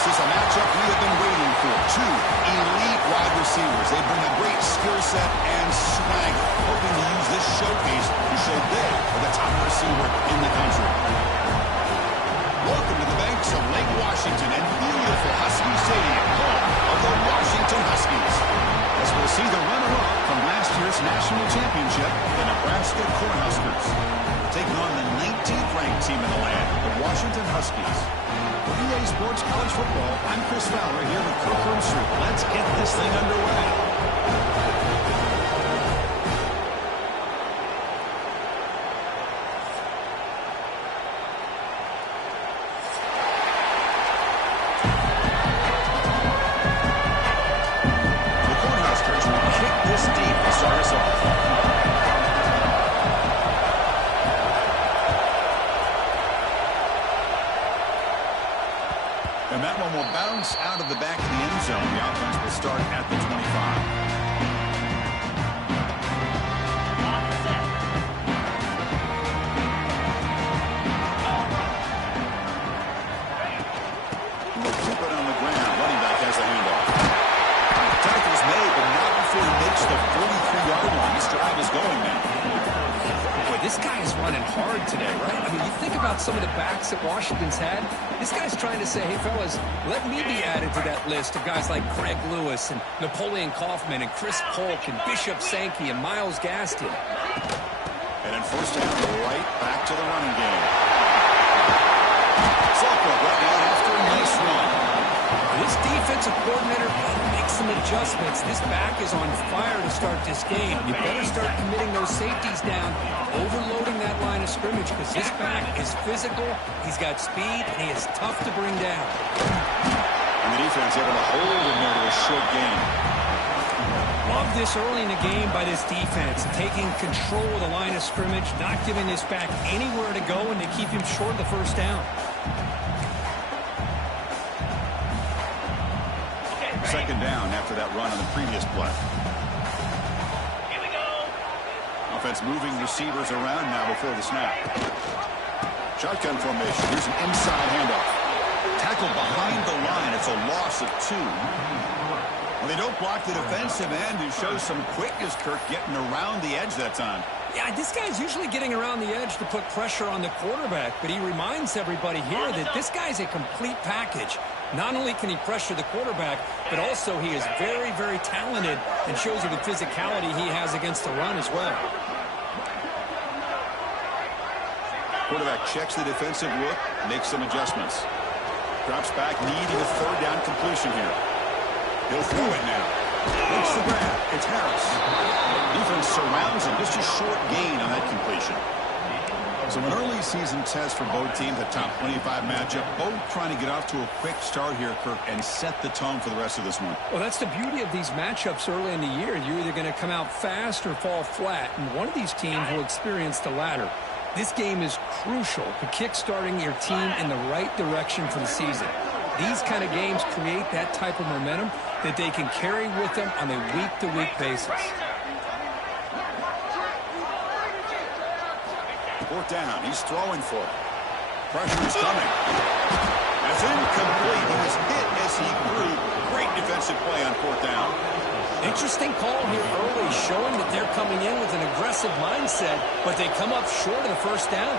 This is a matchup we have been waiting for. Two elite wide receivers. They bring a great skill set and swagger, hoping to use this showcase to show they are the top receiver in the country. Welcome to the banks of Lake Washington and beautiful Husky Stadium, home of the Washington Huskies. As we'll see the runner-up from last year's national championship, the Nebraska Cornhuskers, taking on the 19th ranked team in the land, the Washington Huskies. For EA Sports College Football, I'm Chris Fowler here with Kirk Herbstreit. Let's get this thing underway. And that one will bounce out of the back of the end zone. The offense will start at the 25. We'll keep it on the ground. Running back has the handoff. Tackle's made, but not before he makes the 43-yard line. This drive is going now. Boy, this guy is running hard today, right? I mean, you think about some of the backs that Washington's had. This guy's trying to say, hey, fellas, let me be added to that list of guys like Greg Lewis and Napoleon Kaufman and Chris Polk and Bishop Sankey and Myles Gaskin. And then first down, right back to the running game. Salko right now after a nice run. This defensive coordinator makes some adjustments. This back is on fire to start this game. You better start committing those safeties down, overloading that line of scrimmage, because this back is physical, he's got speed, and he is tough to bring down. And the defense able to hold him there to a short gain. Love this early in the game by this defense, taking control of the line of scrimmage, not giving this back anywhere to go, and to keep him short of the first down. Second down after that run on the previous play. Here we go. Offense moving receivers around now before the snap. Shotgun formation. Here's an inside handoff. Tackled behind the line. It's a loss of 2. Well, they don't block the defensive end, who shows some quickness, Kirk, getting around the edge that time. Yeah, this guy's usually getting around the edge to put pressure on the quarterback, but he reminds everybody here that this guy's a complete package. Not only can he pressure the quarterback, but also he is very, very talented and shows you the physicality he has against the run as well. Quarterback checks the defensive look, makes some adjustments. Drops back, needing a third down completion here. He'll throw it now. Makes the grab. It's Harris. Defense surrounds him. Just a short gain on that completion. So an early season test for both teams, a top 25 matchup. Both trying to get off to a quick start here, Kirk, and set the tone for the rest of this one. Well, that's the beauty of these matchups early in the year. You're either going to come out fast or fall flat, and one of these teams will experience the latter. This game is crucial to kick-starting your team in the right direction for the season. These kind of games create that type of momentum that they can carry with them on a week-to-week basis. Fourth down. He's throwing for it. Pressure is coming. That's incomplete. He was hit as he grew. Great defensive play on fourth down. Interesting call here early, showing that they're coming in with an aggressive mindset, but they come up short of the first down.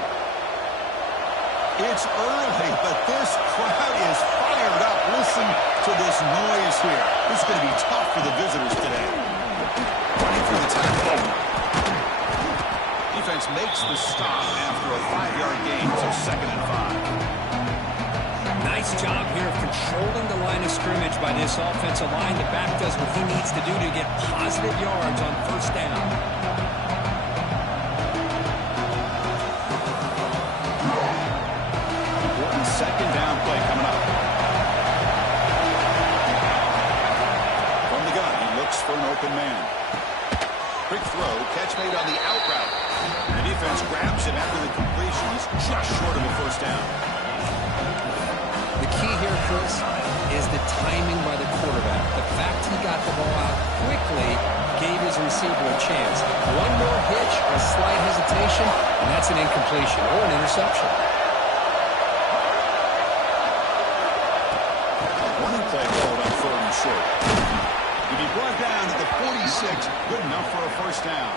It's early, but this crowd is fired up. Listen to this noise here. This is going to be tough for the visitors today. Running through the tackle. Defense makes the stop after a 5-yard gain, so 2nd and 5. Nice job here of controlling the line of scrimmage by this offensive line. The back does what he needs to do to get positive yards on first down. Important second down play coming up. From the gun, he looks for an open man. Quick throw, catch made on the out route. The defense grabs him after the completion. He's just short of the first down. The key here, Chris, is the timing by the quarterback. The fact he got the ball out quickly gave his receiver a chance. One more hitch, a slight hesitation, and that's an incompletion or an interception. him short. To be brought down at the 46, good enough for a first down.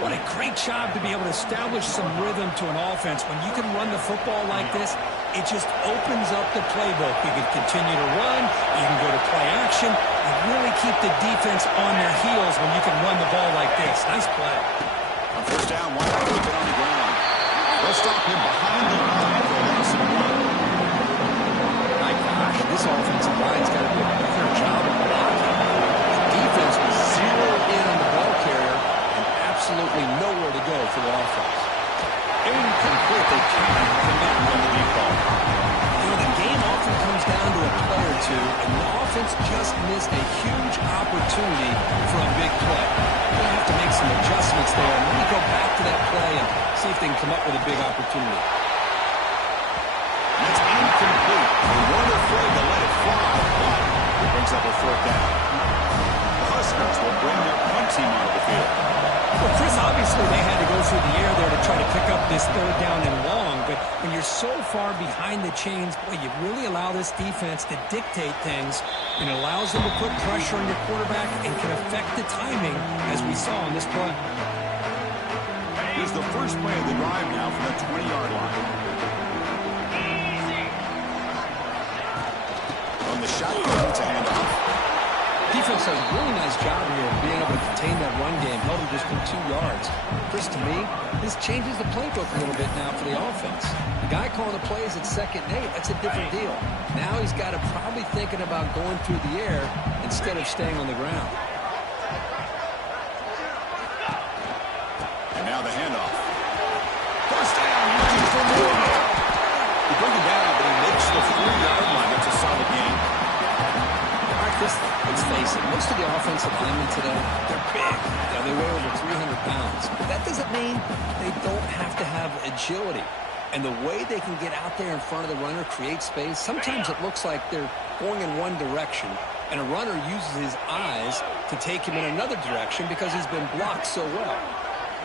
What a great job to be able to establish some rhythm to an offense. When you can run the football like this, it just opens up the playbook. You can continue to run, you can go to play action, and really keep the defense on their heels when you can run the ball like this. Nice play. On first down, one out of on the ground. They'll stop him behind the line for a loss of 1. My gosh, this offensive line's got to do a better job of blocking. The defense was zeroed in on the ball carrier and absolutely nowhere to go for the offense. Incomplete. They can't commit on the deep ball. You know, the game often comes down to a play or two, and the offense just missed a huge opportunity for a big play. They have to make some adjustments there, and maybe go back to that play and see if they can come up with a big opportunity. That's incomplete. They weren't afraid to let it fly, but it brings up a fourth down. The Huskers will bring their punt team onto the field. Well, Chris, obviously they had to go through the air there to try to pick up this third down and long, but when you're so far behind the chains, boy, you really allow this defense to dictate things, and it allows them to put pressure on your quarterback and can affect the timing, as we saw on this play. Here's the first play of the drive now from the 20-yard line. From the shotgun to hand off. Defense does a really nice job here of being able to contain that run game, held him just for 2 yards. Chris, to me, this changes the playbook a little bit now for the offense. The guy calling the plays at 2nd and 8, that's a different deal. Now he's got to probably thinking about going through the air instead of staying on the ground. And now the handoff. First down, looking for more. He brings it down, but he makes the 3-yard line. That's a solid game. Let's face it, most of the offensive linemen today, they're big. You know, they weigh over 300 pounds. But that doesn't mean they don't have to have agility. And the way they can get out there in front of the runner, create space, sometimes it looks like they're going in one direction, and a runner uses his eyes to take him in another direction because he's been blocked so well.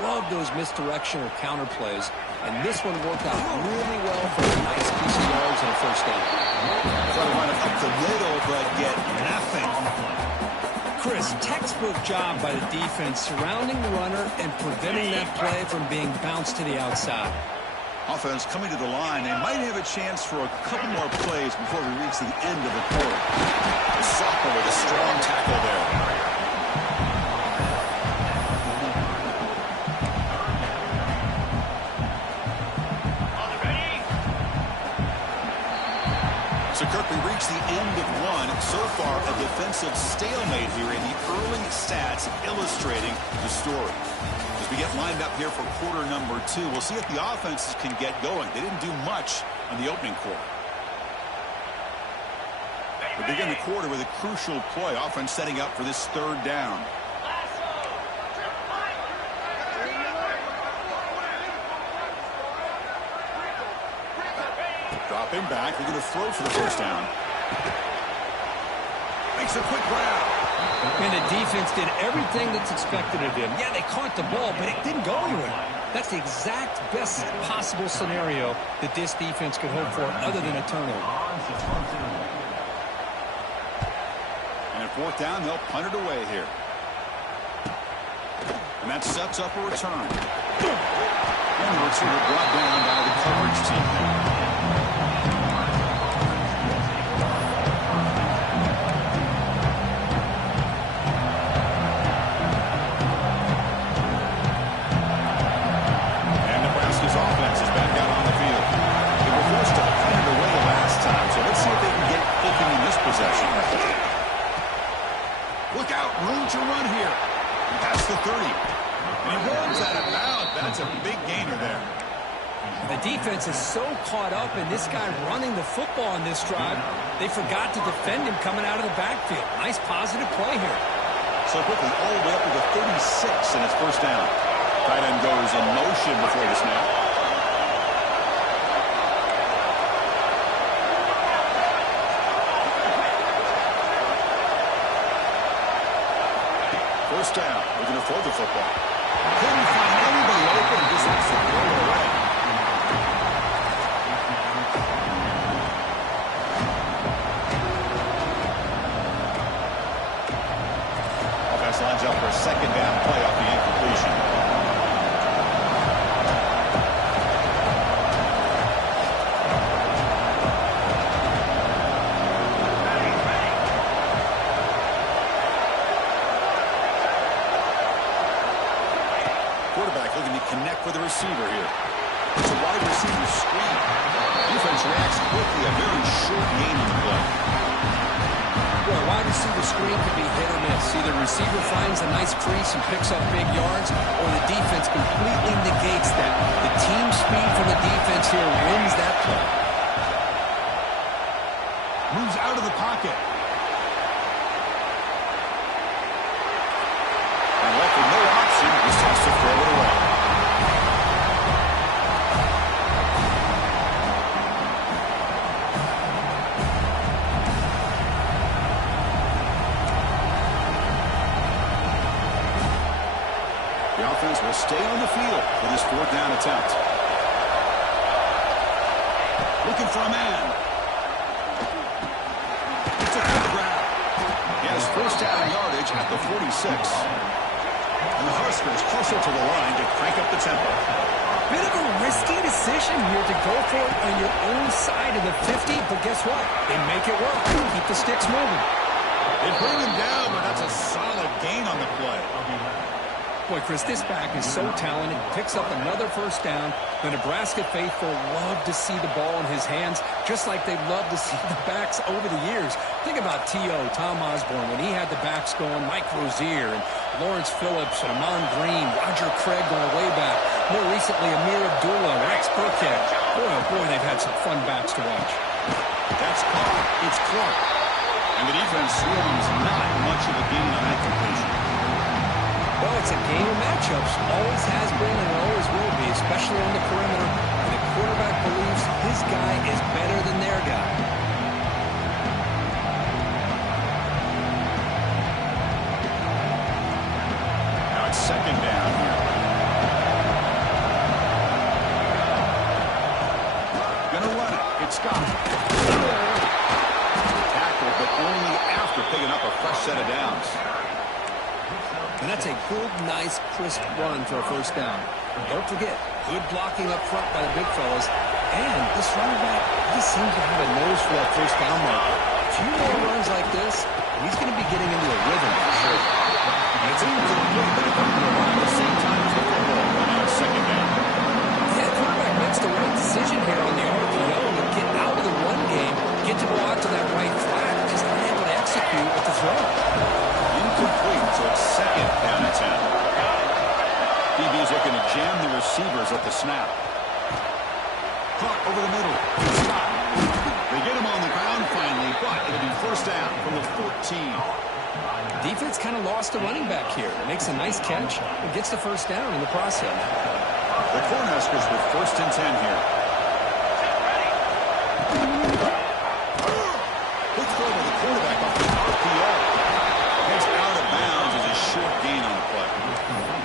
Love those misdirection or counter plays, and this one worked out really well for a nice piece of yards and a first down. Try to run it up the middle, but get nothing. Chris, textbook job by the defense surrounding the runner and preventing that play from being bounced to the outside. Offense coming to the line. They might have a chance for a couple more plays before we reach the end of the quarter. Soccer with a strong tackle there. So, Kirk, we reached the end of one. So far, a defensive stalemate here in the early stats illustrating the story. As we get lined up here for quarter number 2, we'll see if the offenses can get going. They didn't do much in the opening quarter. We begin the quarter with a crucial play. Offense setting up for this third down. Dropping back, they're going to throw for the first down. Makes a quick grab. And the defense did everything that's expected of them. Yeah, they caught the ball, but it didn't go anywhere. That's the exact best possible scenario that this defense could hope for other than a turnover. And at fourth down, they'll punt it away here. And that sets up a return. And the receiver brought down by the coverage team there. Look out, room to run here. Past the 30. And he runs out of bounds. That's a big gainer there. The defense is so caught up in this guy running the football on this drive, they forgot to defend him coming out of the backfield. Nice positive play here. So quickly, all the way up to the 36 and it's first down. Tight end goes in motion before the snap. First down, we're going to throw the football. Couldn't find anybody open, just has to throw it away. connect with the receiver here. It's a wide receiver screen. Defense reacts quickly. A very short gain in the play. Well, a wide receiver screen can be hit or miss. Either the receiver finds a nice crease and picks up big yards, or the defense completely negates that. The team speed from the defense here wins that play. Moves out of the pocket. And left with no option, just has to throw it away. The offense will stay on the field for this fourth down attempt. Looking for a man. It's a good grab. He has first down yardage at the 46. And the Huskers closer to the line to crank up the tempo. Bit of a risky decision here to go for it on your own side of the 50, but guess what? They make it work. Keep the sticks moving. They bring him down, but that's a solid gain on the play. Boy, Chris, this back is so talented. He picks up another first down. The Nebraska faithful love to see the ball in his hands, just like they've loved to see the backs over the years. Think about T.O., Tom Osborne, when he had the backs going, Mike Rozier, and Lawrence Phillips, and Amon Green, Roger Craig going way back. More recently, Amir Abdullah, Rex Burkhead. Boy, oh boy, they've had some fun backs to watch. That's caught. It's Clark. And the defense swarms not much of a gain on that completion. Well, it's a game of matchups. Always has been and always will be, especially on the perimeter. And the quarterback believes his guy is better than their guy. Now it's second down here. Gonna run it. It's Scott. Tackle, but only after picking up a fresh set of downs. And that's a good, nice, crisp run for a first down. Don't forget, good blocking up front by the big fellas. And this running back, he seems to have a nose for that first down mark. A few more runs like this, and he's going to be getting into a rhythm for sure. And it's incomplete, but it doesn't arrive at the same time as the football. And now it's second down. Yeah, the quarterback makes the right decision here on the RPO to get out of the run game, get to go out to that right flat, just not able to execute with the throw. Incomplete, so it's second down and 10. DB's looking to jam the receivers at the snap. Caught over the middle. Stop. They get him on the ground finally, but it'll be first down from the 14. Defense kind of lost a running back here. Makes a nice catch and gets the first down in the process. The Cornhuskers with first and 10 here. Quick throw by the quarterback off the RPO. Heads out of bounds as a short gain on the play.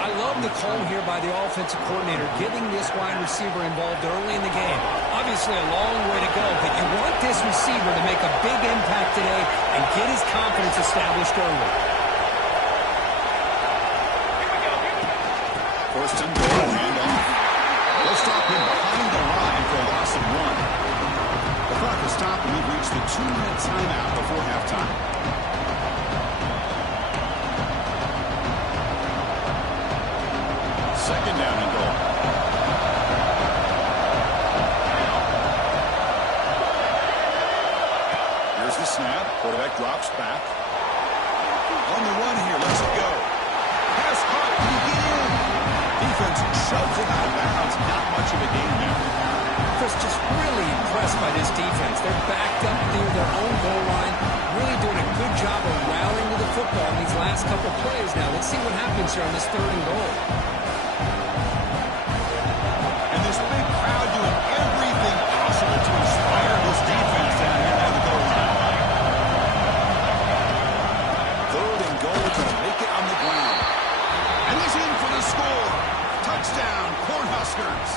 I love the call here by the offensive coordinator, getting this wide receiver involved early in the game. Obviously a long way to go, but you want this receiver to make a big impact today and get his confidence established early. First and goal, handoff. They'll stop him behind the line for a loss of 1. The clock has stopped and we've reached the 2-minute timeout before halftime. Second down and goal. Here's the snap. Quarterback drops back. On the run here, lets it go. Pass caught. Can he get in? Defense shoves it out of bounds. Not much of a gain there. Chris, just really impressed by this defense. They're backed up near their own goal line, really doing a good job of rallying to the football in these last couple plays. Now, let's see what happens here on this third and goal. And this big crowd doing everything possible to inspire this defense down here at the goal line. Third and goal to make it on the ground. And he's in for the score. Touchdown, Cornhuskers.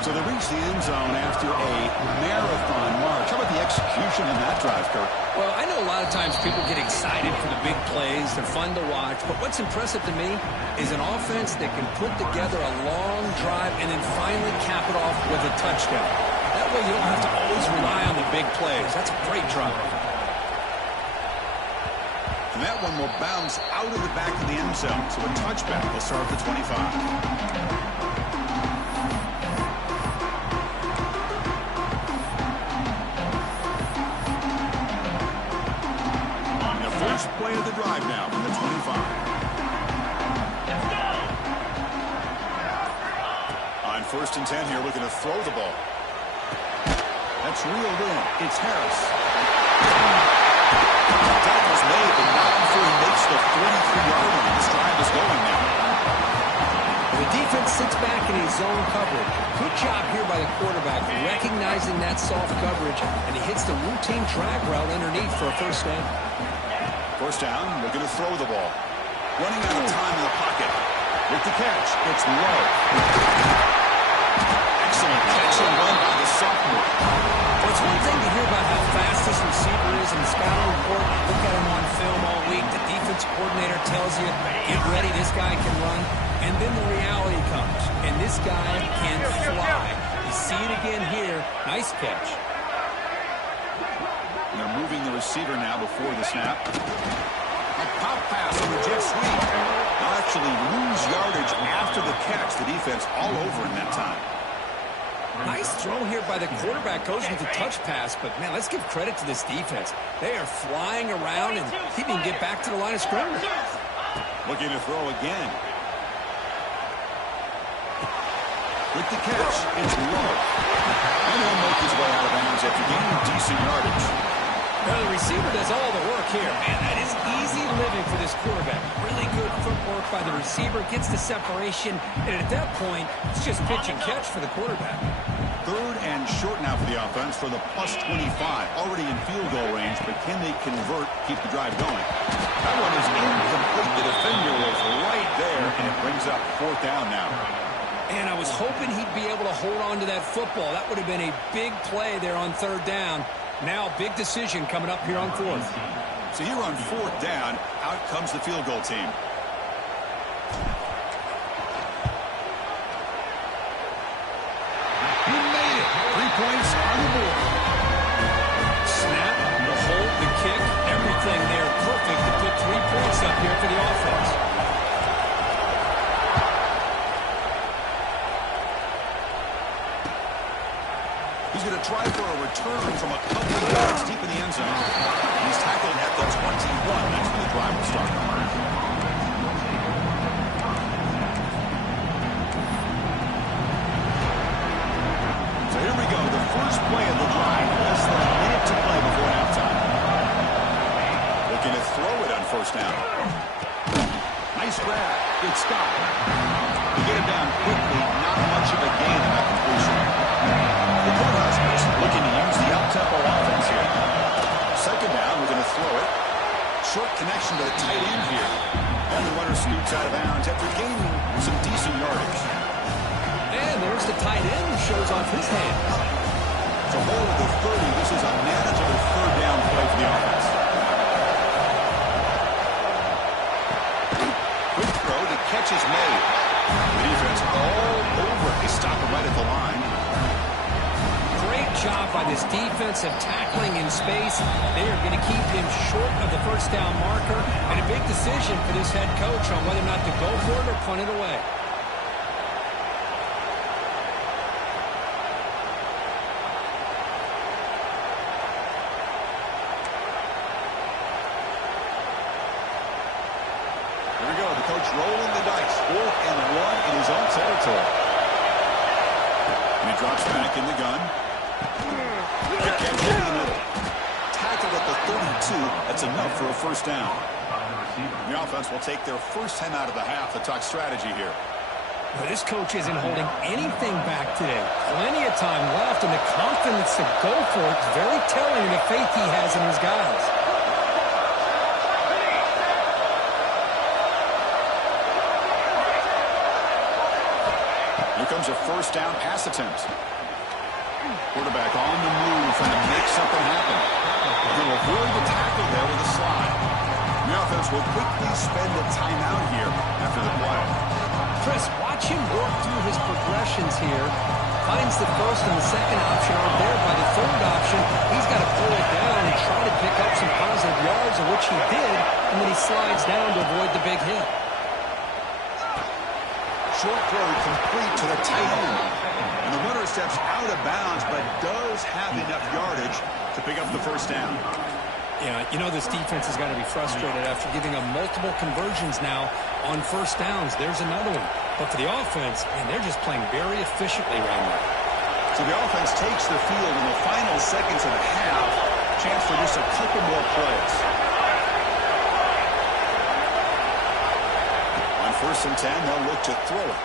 So they reach the end zone after a marathon march. How about the execution in that drive, Kirk? Well, I know a lot of times people get excited for the big plays. They're fun to watch. But what's impressive to me is an offense that can put together a long drive and then finally cap it off with a touchdown. That way you don't have to always rely on the big plays. That's a great drive. And that one will bounce out of the back of the end zone. So a touchback will start at the 25. First play of the drive now from the 25. On 1st and 10 here, looking to throw the ball. That's reeled in. It's Harris. Tackle's made, but not before he makes the 43-yard line. This drive is going now. The defense sits back in a zone coverage. Good job here by the quarterback, recognizing that soft coverage, and he hits the routine drag route underneath for a first down. First down, looking to throw the ball. Running out of time in the pocket. With the catch, it's low. Excellent catch and run by the sophomore. Well, it's one thing to hear about how fast this receiver is in the scouting report. Look at him on film all week. The defense coordinator tells you, get ready, this guy can run. And then the reality comes, and this guy can fly. You see it again here. Nice catch. They're moving the receiver now before the snap. A pop pass on the jet sweep. They'll actually lose yardage after the catch. The defense all over in that time. Nice throw here by the quarterback. Goes with the touch pass, but, man, let's give credit to this defense. They are flying around and he didn't get back to the line of scrimmage. Looking to throw again. With the catch, it's low. And he'll make his way out of bounds after gaining decent yardage. Well, the receiver does all the work here. Man, that is easy living for this quarterback. Really good footwork by the receiver. Gets the separation. And at that point, it's just pitch and catch for the quarterback. 3rd and short now for the offense for the plus 25. Already in field goal range, but can they convert, keep the drive going? That one is incomplete. The defender was right there, and it brings up 4th down now. And I was hoping he'd be able to hold on to that football. That would have been a big play there on 3rd down. Now, big decision coming up here on 4th. So here on 4th down, out comes the field goal team. He made it. 3 points on the board. Snap, the hold, the kick, everything there perfect to put 3 points up here for the offense. He's going to try for a return from a couple of yards deep in the end zone. He's tackled at the 21. That's where the drive will start. So here we go. The first play of the drive. Less than a minute to play before halftime. Looking to throw it on 1st down. Nice grab. Good stop. To get it down quickly, not much of a gain in that completion. The Cornhuskers looking to use the up-tempo offense here. 2nd down, we're going to throw it. Short connection to the tight end here. And the runner scoots out of bounds after gaining some decent yardage. And there's the tight end who shows off his hands. So hold of the 30. This is a manageable 3rd down play for the offense. Quick throw, the catch is made. The defense all over. They stop it right at the line. Great job by this defensive tackling in space. They are going to keep him short of the 1st down marker. And a big decision for this head coach on whether or not to go for it or punt it away. Here we go. The coach rolling the dice. 4th and 1 in his own territory. And he drops back in the gun. Quick catch into the middle. Tackled at the 32. That's enough for a 1st down. The offense will take their first time out of the half to talk strategy here. Well, this coach isn't holding anything back today. Plenty of time left, and the confidence to go for it is very telling of the faith he has in his guys. Here comes a 1st down pass attempt. Quarterback on the move and to make something happen. He'll avoid the tackle there with a slide. The offense will quickly spend a timeout here after the play. Chris, watch him work through his progressions here. Finds the 1st and the 2nd option aren't there. By the 3rd option, he's got to pull it down and try to pick up some positive yards, of which he did, and then he slides down to avoid the big hit. Short throw complete to the tight end. And the runner steps out of bounds, but does have enough yardage to pick up the first down. Yeah, you know this defense has got to be frustrated after giving them multiple conversions now on first downs. There's another one. But for the offense, man, they're just playing very efficiently right now. So the offense takes the field in the final seconds of the half. Chance for just a couple more plays. On 1st and 10, they'll look to throw it.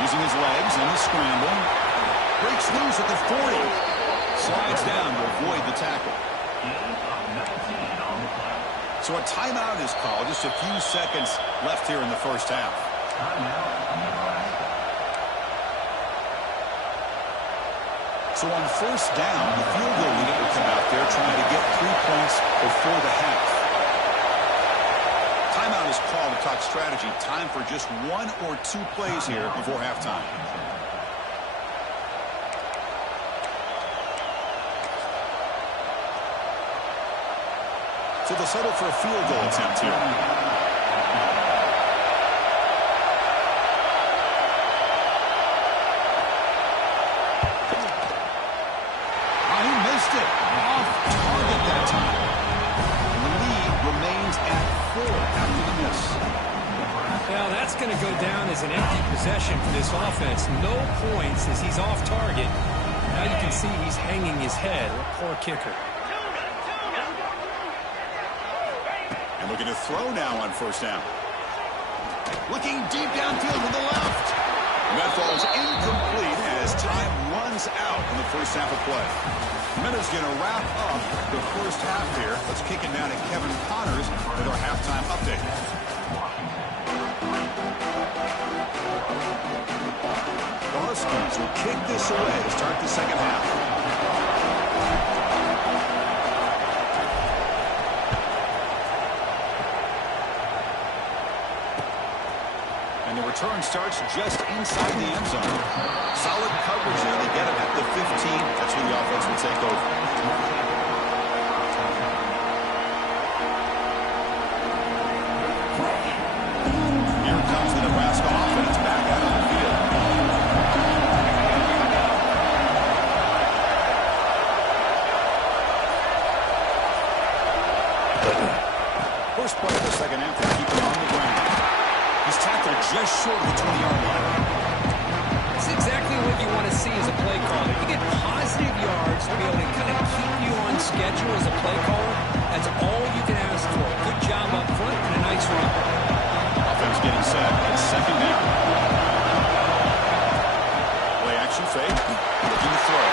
Using his legs in the scramble. Breaks loose at the 40. Slides down to avoid the tackle. So a timeout is called. Just a few seconds left here in the first half. So on 1st down, the field goal unit will come out there trying to get 3 points before the half. Timeout is called to talk strategy. Time for just 1 or 2 plays here before halftime. So they'll settle for a field goal attempt here. Oh, he missed it. Off target that time. And the lead remains at 4 after the miss. Well, that's going to go down as an empty possession for this offense. No points as he's off target. Now you can see he's hanging his head. A poor kicker. Looking to throw now on 1st down. Looking deep downfield to the left. And that falls incomplete as time runs out in the first half of play. Minutes going to wrap up the first half here. Let's kick it down to Kevin Connors with our halftime update. The Huskies will kick this away to start the second half. Return starts just inside the end zone. Solid coverage there. They get him at the 15. That's where the offense will take over. Here comes the Nebraska offense back out on the field. First play of the second half, they keep him on the ground. He's tackled just short of the 20-yard line. It's exactly what you want to see as a play caller. You get positive yards to be able to kind of keep you on schedule as a play caller. That's all you can ask for. Good job up front and a nice run. Offense getting set. It's second down. Play action fake. Looking to throw.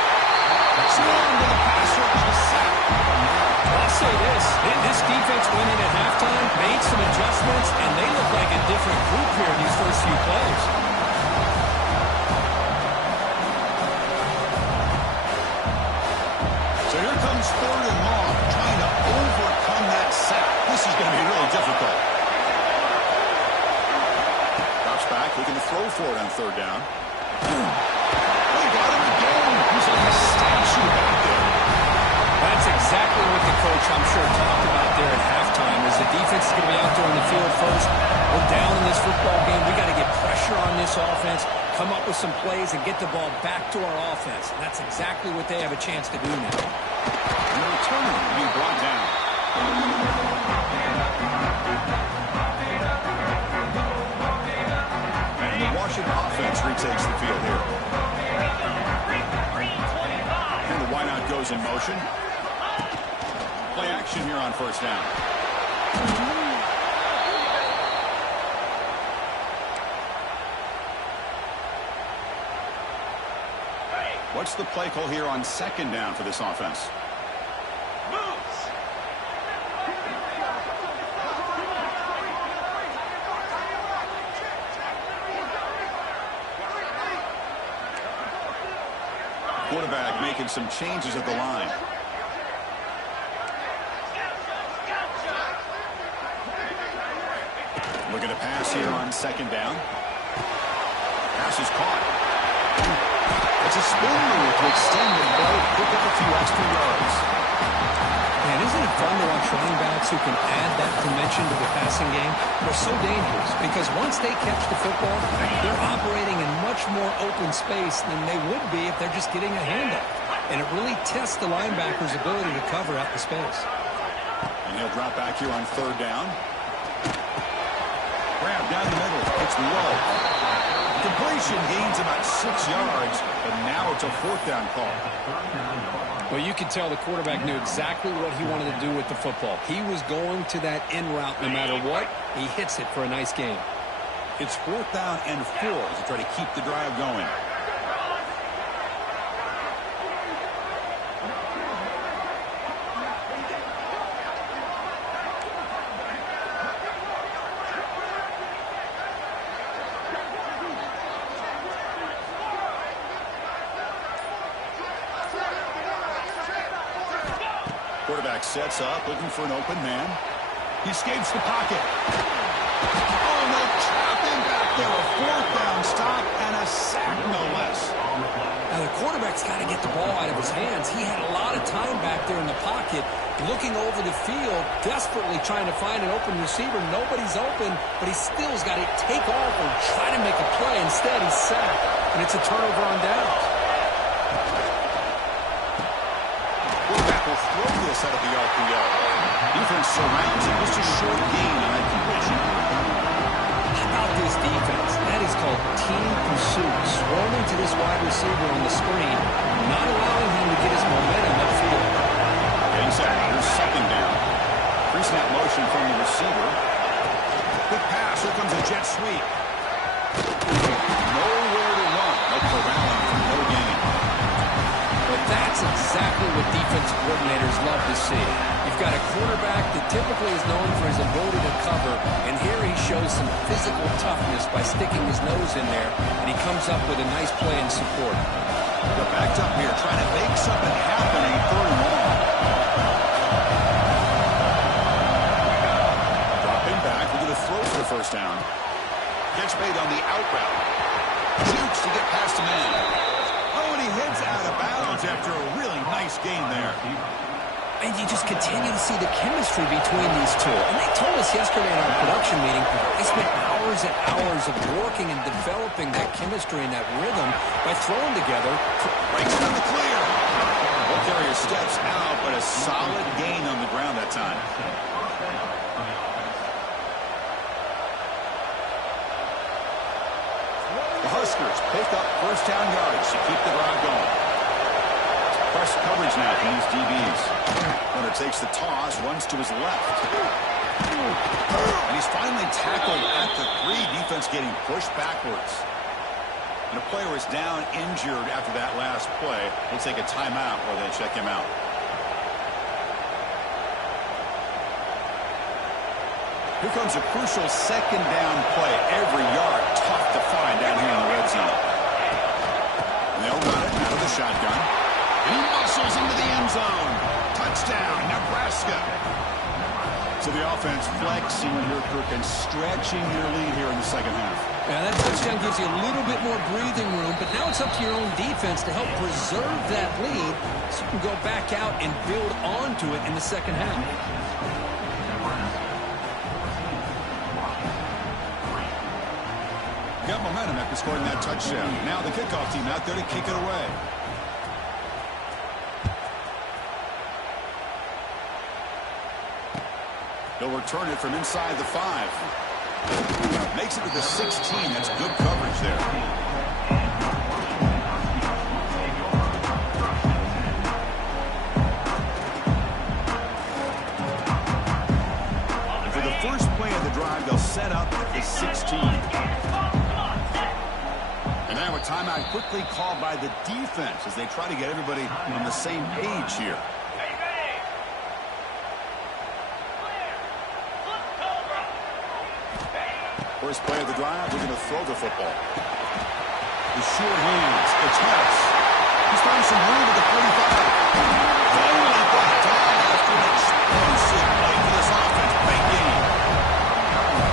Slam to the pass rush. The sack. I'll say this defense went in at halftime, made some adjustments, and they look like a different group here in these first few plays. So here comes 3rd and long, trying to overcome that sack. This is going to be really difficult. Drops back, looking to throw for it on 3rd down. They got him again. He's like a statue back there. That's exactly what the coach, I'm sure, talked about there at halftime, is the defense is going to be out there on the field first. We're down in this football game. We got to get pressure on this offense, come up with some plays, and get the ball back to our offense. And that's exactly what they have a chance to do now. And the return will be brought down. And the Washington offense retakes the field here. And the wideout goes in motion. Play action here on 1st down. What's the play call here on 2nd down for this offense? Quarterback making some changes at the line. Looking to pass here on 2nd down. Pass is caught. It's a spin move to extend the play, pick up a few extra yards. Man, isn't it fun to watch running backs who can add that dimension to the passing game. They're so dangerous because once they catch the football, they're operating in much more open space than they would be if they're just getting a handoff. And it really tests the linebacker's ability to cover out the space. And he'll drop back here on third down. Grab down the middle. It's low. Completion gains about 6 yards, but now it's a fourth down call. Well, you could tell the quarterback knew exactly what he wanted to do with the football. He was going to that in route no matter what. He hits it for a nice gain. It's fourth down and 4 to try to keep the drive going. Quarterback sets up, looking for an open man. He escapes the pocket. Oh, no, trapped him back there. A fourth down stop and a sack, no less. Now, the quarterback's got to get the ball out of his hands. He had a lot of time back there in the pocket, looking over the field, desperately trying to find an open receiver. Nobody's open, but he still's got to take off or try to make a play. Instead, he's sacked, and it's a turnover on downs. Throw this out of the RPO. Defense surrounds him. Just a short gain on that completion. How about this defense? That is called team pursuit. Swarming to this wide receiver on the screen, not allowing him to get his momentum upfield. Getting set. Here's second down. Pre-snap motion from the receiver. Good pass. Here comes a jet sweep. Nowhere to run. No corralling for no gain. But that's exactly what defense coordinators love to see. You've got a quarterback that typically is known for his ability to cover, and here he shows some physical toughness by sticking his nose in there, and he comes up with a nice play in support. They're backed up here, trying to make something happen in third and long. Dropping back, we're going to throw for the first down. Catch made on the out route. Shoots to get past a man. Oh, and he heads out of bounds after a really nice gain there. And you just continue to see the chemistry between these two. And they told us yesterday in our production meeting, they spent hours and hours of working and developing that chemistry and that rhythm by throwing together. Breaks it on the clear. Ball carrier steps out, but a solid gain on the ground that time. The Huskers pick up first down yardage to keep the drive going. Press coverage now from these DBs. Runner takes the toss, runs to his left. And he's finally tackled at the 3. Defense getting pushed backwards. And a player is down injured after that last play. Looks like a timeout while they check him out. Here comes a crucial second down play. Every yard tough to find down here in the red zone. And they'll run it out of the shotgun. And he muscles into the end zone. Touchdown, Nebraska. So the offense flexing here, Kirk, and stretching their lead here in the second half. Yeah, that touchdown gives you a little bit more breathing room, but now it's up to your own defense to help preserve that lead so you can go back out and build onto it in the second half. Got momentum after scoring that touchdown. Now the kickoff team out there to kick it away. They'll return it from inside the 5. Makes it to the 16. That's good coverage there. And for the first play of the drive, they'll set up at the 16. And now a timeout quickly called by the defense as they try to get everybody on the same page here. First play of the drive, we're going to throw the football. The short hands, it's Harris. He's found some room at the 45. Finally brought down after an explosive play for this offense. Big game.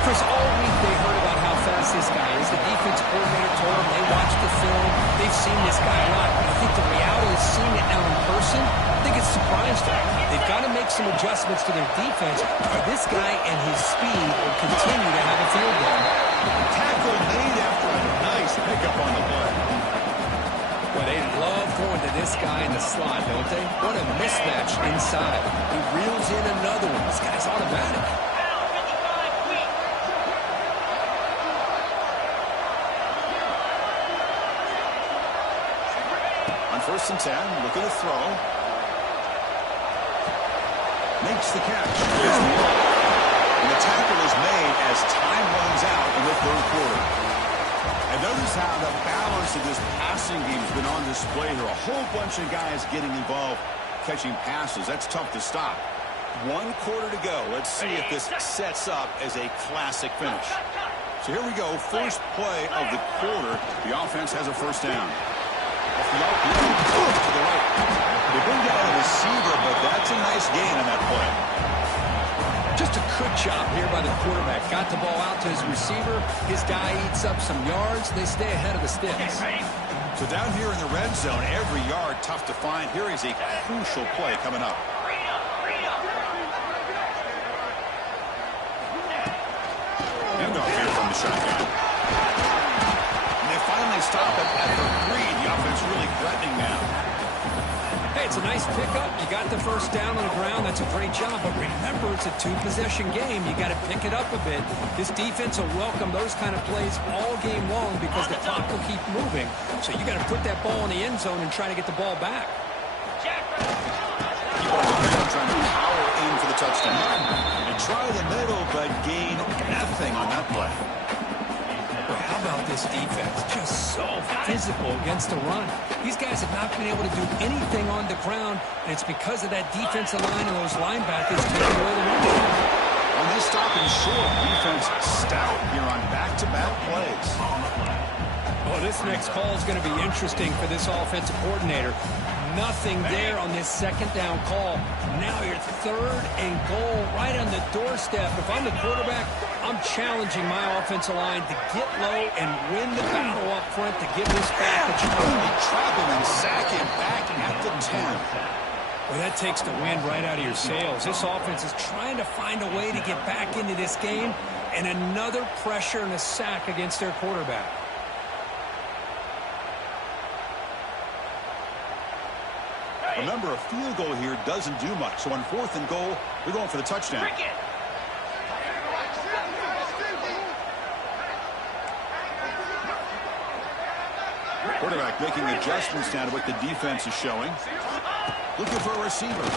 Chris, all week they heard about how fast this guy is. The defense coordinator told them they watched the film. They've seen this guy a lot. But I think the reality is seeing it now in person, I think it's surprised them. They've got to make make some adjustments to their defense, or this guy and his speed will continue to have a field day. Tackle made after a nice pickup on the play. Well, they love going to this guy in the slot, don't they? What a mismatch inside. He reels in another one. This guy's automatic. On 1st and 10, looking to throw. Makes the catch. And the tackle is made as time runs out in the 3rd quarter. And notice how the balance of this passing game has been on display here. A whole bunch of guys getting involved catching passes. That's tough to stop. 1 quarter to go. Let's see if this sets up as a classic finish. So here we go. First play of the quarter. The offense has a 1st down. Off the RPO to the right. They bring down a receiver, but that's a nice gain on that play. Just a good job here by the quarterback. Got the ball out to his receiver. His guy eats up some yards. They stay ahead of the sticks. So down here in the red zone, every yard tough to find. Here is a crucial play coming up. Handoff here from the shotgun. And they finally stop it at the 3. The offense really threatening now. Hey, it's a nice pickup. You got the 1st down on the ground. That's a great job. But remember, it's a 2-possession game. You got to pick it up a bit. This defense will welcome those kind of plays all game long because the clock will keep moving. So you got to put that ball in the end zone and try to get the ball back. Keep on the ground, trying to power in for the touchdown. And try the middle, but gain nothing on that play. Well, how about this defense? Just so physical against the run. These guys have not been able to do anything on the ground, and it's because of that defensive line and those linebackers taking away the run. On this stop and short, defense stout here on back-to-back plays. Well, this next call is going to be interesting for this offensive coordinator. Nothing there on this 2nd down call. Now you're 3rd and goal right on the doorstep. If I'm the quarterback, I'm challenging my offensive line to get low and win the battle up front to give this back a chance. They trap him and sack him back at the 10. Well, that takes the wind right out of your sails. This offense is trying to find a way to get back into this game, and another pressure and a sack against their quarterback. Remember, a field goal here doesn't do much. So on 4th and goal, we're going for the touchdown. Quarterback making adjustments now to what the defense is showing. Looking for a receiver.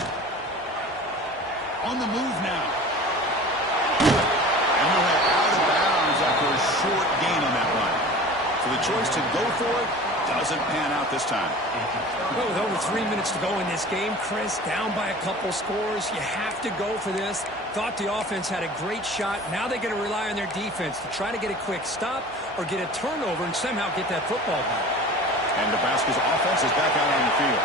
On the move now. And he'll head out of bounds after a short gain on that run. So the choice to go for it doesn't pan out this time. Well, with over 3 minutes to go in this game, Chris, down by a couple scores, you have to go for this. Thought the offense had a great shot. Now they're going to rely on their defense to try to get a quick stop or get a turnover and somehow get that football back. And Nebraska's offense is back out on the field.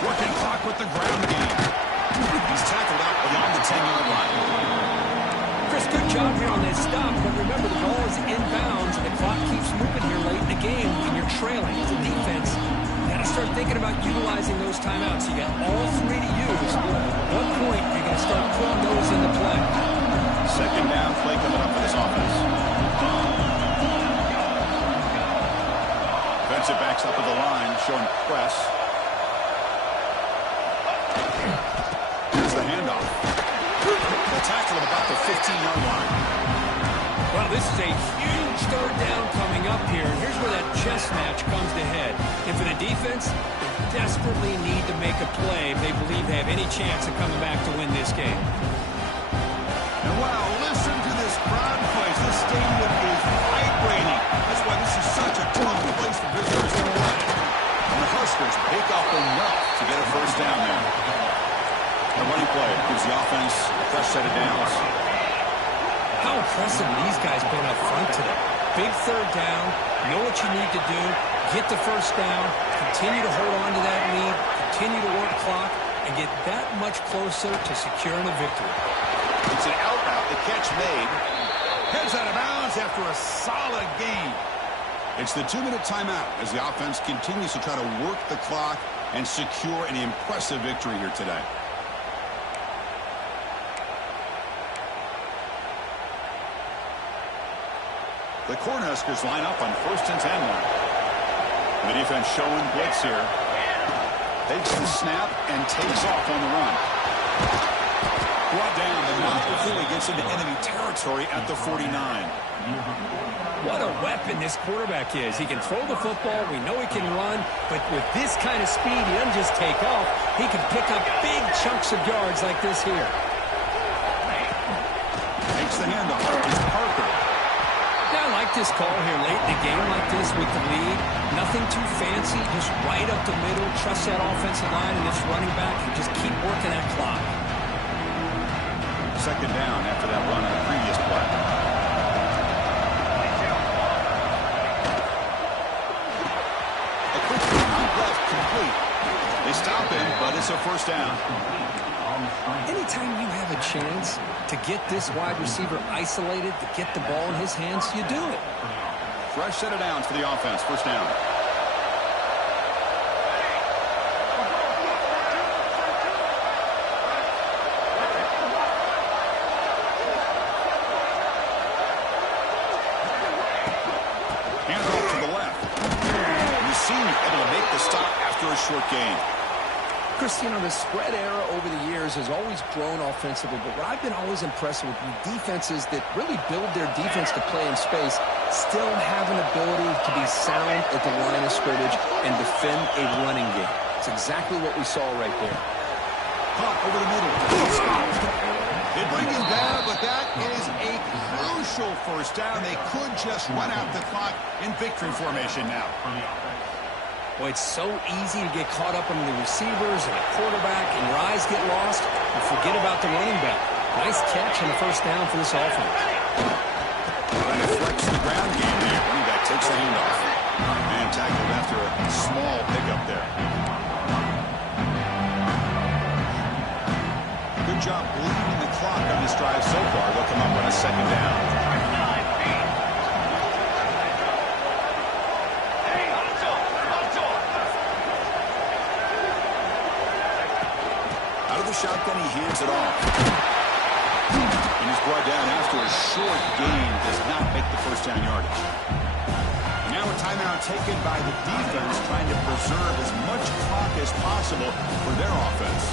Working clock with the ground game. He's tackled out beyond the 10-yard line. Chris, good job here on this stop, but remember the ball is inbounds. The clock keeps moving here late in the game, and you're trailing. As a defense, you got to start thinking about utilizing those timeouts. You got all 3 to use. At what point are you going to start putting those into play? 2nd down play coming up for this offense. Defensive backs up at the line, showing press. Here's the handoff. The tackle at about the 15-yard line. Well, this is a huge 3rd down coming up here. Here's where that chess match comes to head. And for the defense, they desperately need to make a play if they believe they have any chance of coming back to win this game. And wow, listen to this crowd noise. This stadium is vibrating. That's why this is such a tough place for visitors to play. And the Huskers pick up enough to get a 1st down there. A running play gives the offense a fresh set of downs. How impressive these guys been up front today. Big 3rd down, know what you need to do, get the 1st down, continue to hold on to that lead, continue to work clock, and get that much closer to securing a victory. It's an out route, the catch made. Heads out of bounds after a solid gain. It's the 2-minute timeout as the offense continues to try to work the clock and secure an impressive victory here today. The Cornhuskers line up on 1st and 10 now. The defense showing blitz here. Takes the snap and takes off on the run. Brought down, but not before he gets into enemy territory at the 49. What a weapon this quarterback is. He can throw the football. We know he can run. But with this kind of speed, he doesn't just take off. He can pick up big chunks of yards like this here. Takes the handoff. It's Parker. Yeah, I like this call here late in the game like this with the lead. Nothing too fancy. Just right up the middle. Trust that offensive line and this running back and just keep working that clock. 2nd down after that run on the previous play. A quick out left complete. They stop him, but it's a 1st down. Anytime you have a chance to get this wide receiver isolated, to get the ball in his hands, you do it. Fresh set of downs for the offense. 1st down. Short game. Chris, you know, the spread era over the years has always grown offensively, but what I've been always impressed with defenses that really build their defense to play in space still have an ability to be sound at the line of scrimmage and defend a running game. It's exactly what we saw right there. Caught over the middle. They bring him down, but that is a crucial 1st down. They could just run out the clock in victory formation now. Well, it's so easy to get caught up in the receivers and the quarterback, and your eyes get lost and forget about the running back. Nice catch and a 1st down for this offense. Trying to flex the ground game there. Running back takes the handoff. And tackled after a small pickup there. Good job bleeding the clock on this drive so far. They'll come up on a 2nd down. Shotgun, he hands it off. And he's brought down after a short gain. Does not make the 1st down yardage. And now a timeout taken by the defense, trying to preserve as much clock as possible for their offense.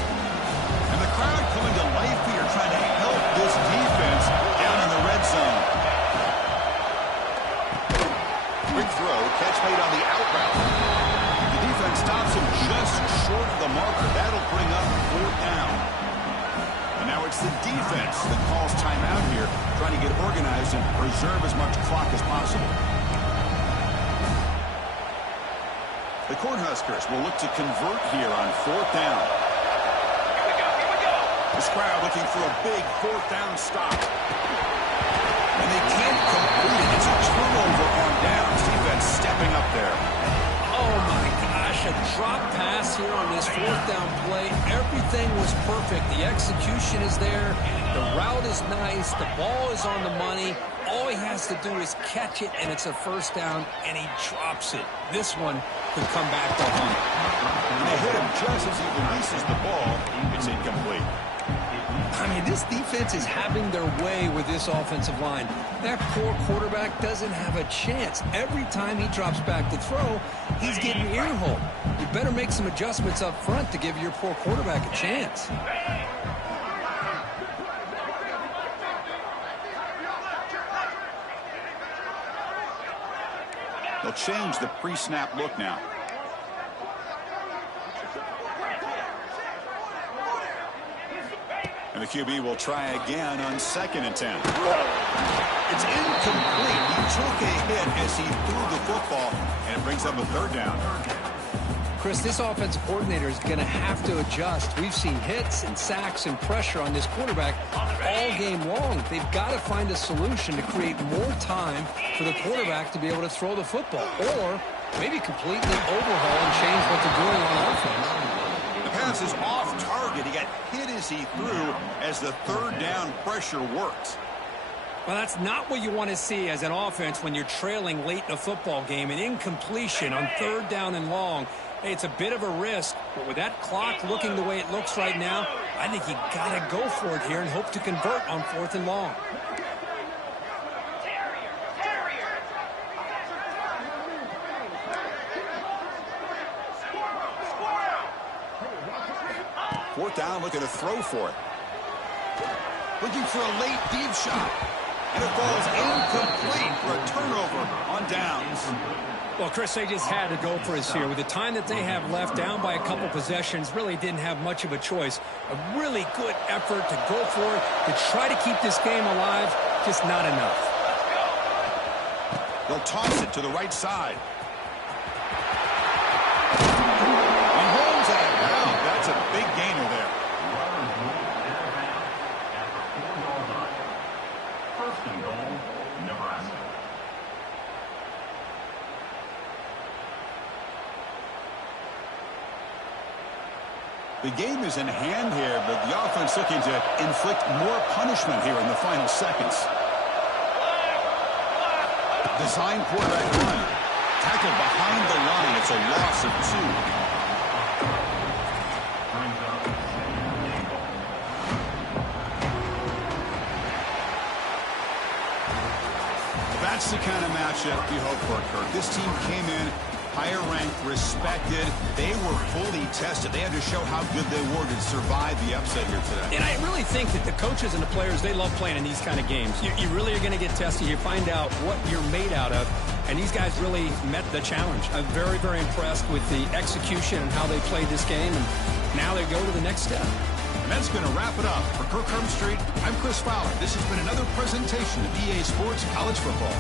And the crowd coming to life here, trying to help this defense down in the red zone. Quick throw, catch made on the out route. The defense stops him just short of the marker. That'll bring up 4th down. And now it's the defense that calls timeout here, trying to get organized and preserve as much clock as possible. The Cornhuskers will look to convert here on 4th down. Here we go. This crowd looking for a big 4th down stop. And they can't complete it. It's a turnover on downs. Defense stepping up there. Oh, my gosh, a drop pass here on this 4th down play. Everything was perfect. The execution is there. The route is nice. The ball is on the money. All he has to do is catch it, and it's a 1st down, and he drops it. This one could come back to haunt. And they hit him just as he releases the ball. It's incomplete. I mean, this defense is having their way with this offensive line. That poor quarterback doesn't have a chance. Every time he drops back to throw, he's getting earholed. You better make some adjustments up front to give your poor quarterback a chance. They'll change the pre-snap look now. And the QB will try again on 2nd and 10. It's incomplete. He took a hit as he threw the football, and it brings up a 3rd down. Chris, this offensive coordinator is going to have to adjust. We've seen hits and sacks and pressure on this quarterback all game long. They've got to find a solution to create more time for the quarterback to be able to throw the football, or maybe completely overhaul and change what they're doing on offense. The pass is off target. He got hit as he threw as the 3rd down pressure worked. Well, that's not what you want to see as an offense when you're trailing late in a football game. An incompletion on 3rd down and long. Hey, it's a bit of a risk, but with that clock looking the way it looks right now, I think you got to go for it here and hope to convert on 4th and long. Fourth down, looking to throw for it. Looking for a late deep shot. And it falls incomplete for a turnover on downs. Well, Chris, they just had to go for us here. With the time that they have left, down by a couple possessions, really didn't have much of a choice. A really good effort to go for it, to try to keep this game alive, just not enough. They'll toss it to the right side. That's a big gainer there. First and goal, Nebraska. The game is in hand here, but the offense looking to inflict more punishment here in the final seconds. Design quarterback run. Tackled behind the line. It's a loss of 2. That's the kind of matchup you hope for, Kirk. This team came in higher ranked, respected. They were fully tested. They had to show how good they were to survive the upset here today. And I really think that the coaches and the players, they love playing in these kind of games. You really are going to get tested. You find out what you're made out of. And these guys really met the challenge. I'm very, very impressed with the execution and how they played this game. And now they go to the next step. And that's going to wrap it up. For Kirk Herbstreit, I'm Chris Fowler. This has been another presentation of EA Sports College Football.